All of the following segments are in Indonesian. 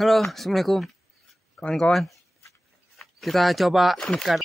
Halo, assalamualaikum kawan-kawan. Kita coba nyekat.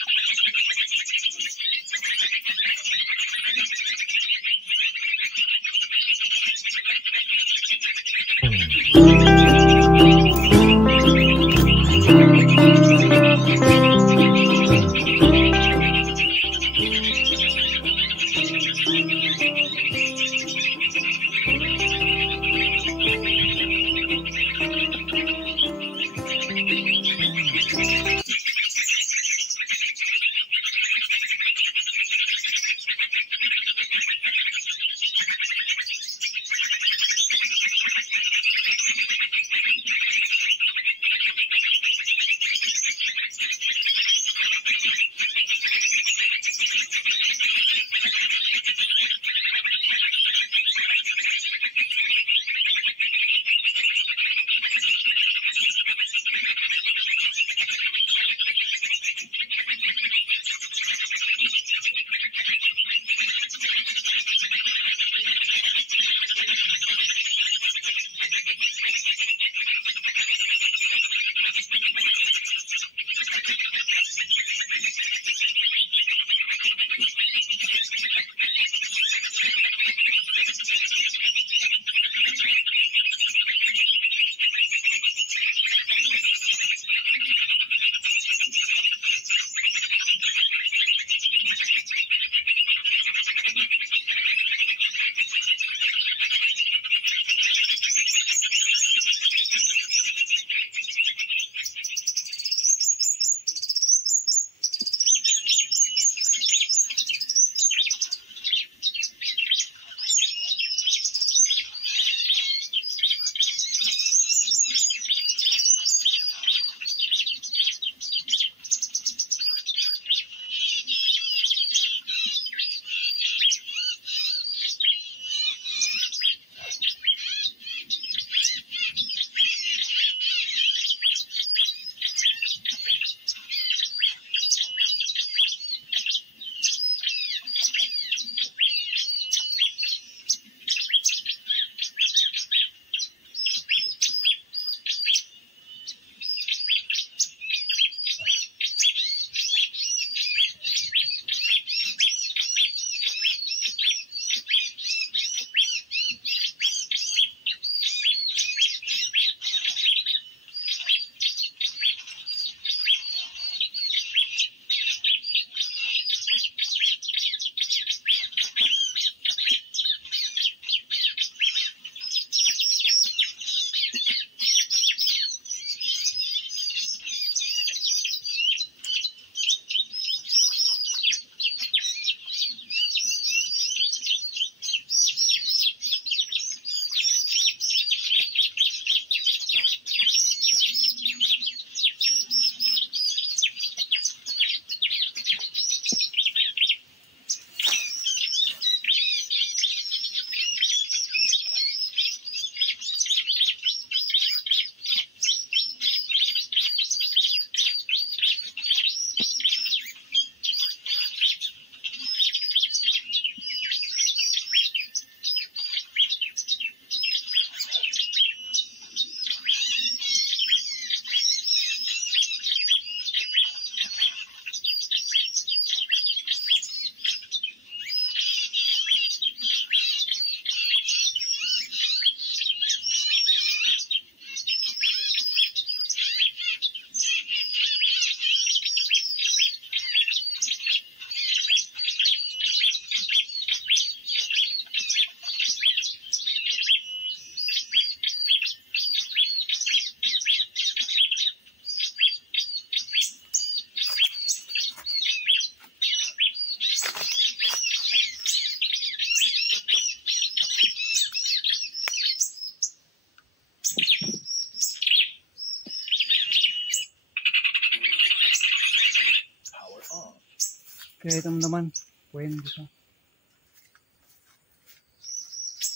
Oke teman-teman, poin bisa.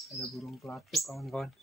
Ada burung pelatuk kawan-kawan.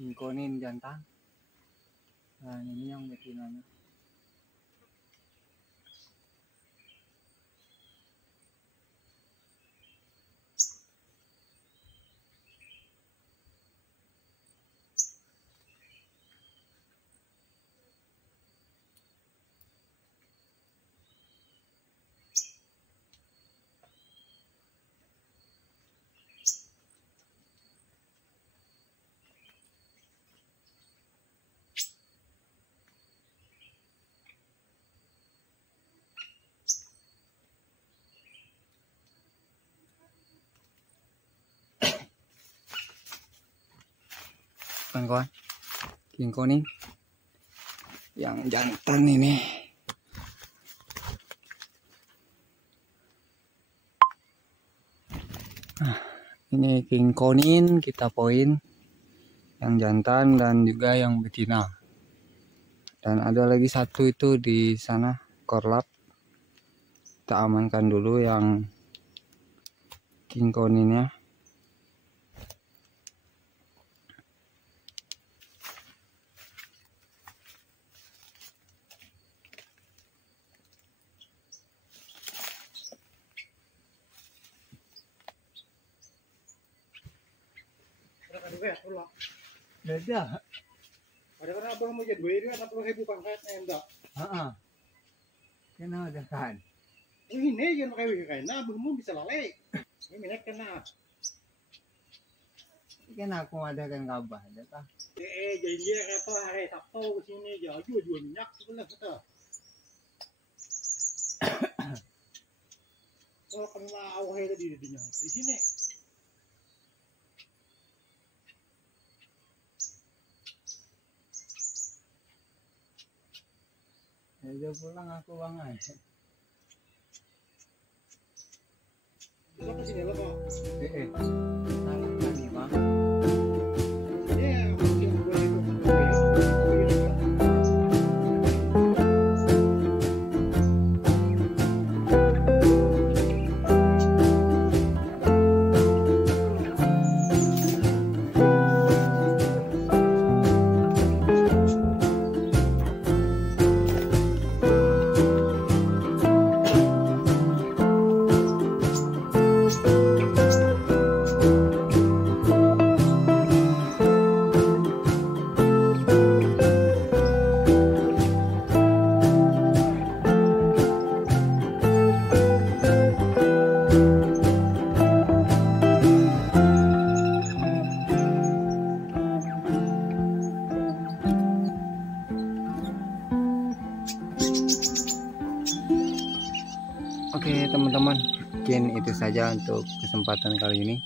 Ingkonin jantan. Nah ini yang betinanya. Kawan-kawan, ingkonin yang jantan ini. Nah, ini ingkonin kita poin yang jantan dan juga yang betina. Dan ada lagi satu itu di sana korlap. Kita amankan dulu yang ingkoninnya. Beda. Ada kan abang mau jadi duit 60.000 pangkat enggak. Kenapa ada kan? Ini jangan pakai kain. Nah, abangmu bisa lalai. Ini minat kena. Kan aku ada kan kabar, ada kah? Jadi dia kata hari Sabtu ke sini jual minyak sebelah kata. Kalau kena awal tadi di sini. Ya pulang aku bangan. Bisa ke sini lah, Pak. Salah kali, Bang. Oke teman-teman, mungkin itu saja untuk kesempatan kali ini.